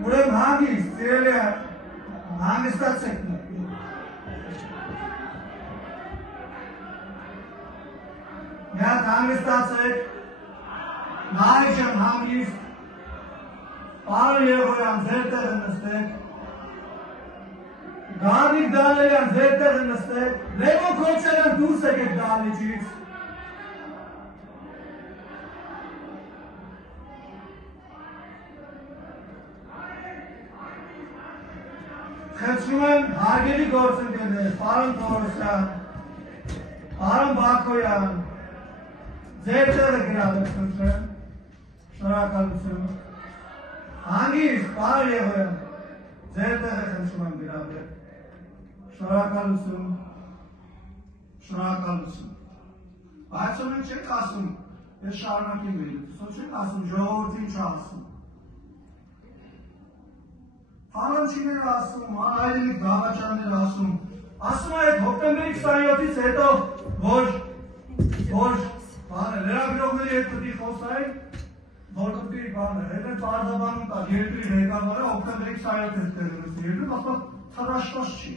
Ուրեմն հանգիստ, սիրելի հանգստացեք։ Մի հատ հանգստացեք, նայեք եմ հանգիստ, Պարոն Երևոյան ձեր տեղը նստեք, Գարնիկ Դանիելյան ձեր տեղը նստեք, Լևոն Քոչարյան դուրս եկեք դահլիճից։ Խնդրում եմ հարգելի գործընկերներ, պարոն Թովոսյան, պարոն Բակոյան, ձեր տեղը գրավեք խնդրեմ, շնորհակալություն։ Հանգիստ, պարոն Երևոյան, ձեր տեղը խնդրում եմ գրավեք, շնորհակալություն, շնորհակալություն։ Բայց ոնց չեք ասում, ես շարունակեմ վերից, ոնց չեք ասում, ժողովրդին չասում։ Հանանչիներ ասում, հայրենիք դավաճաններ ասում, ասում այդ հոկտեմբերի 27-ից հետո որ լրագրողների հետ պետք է խոսային, որ պետք է հետո պարզաբանում տա երկրի ղեկավարը հոկտեմբերի 27-ից տեղի ունեցել, ասում թռաշված չի։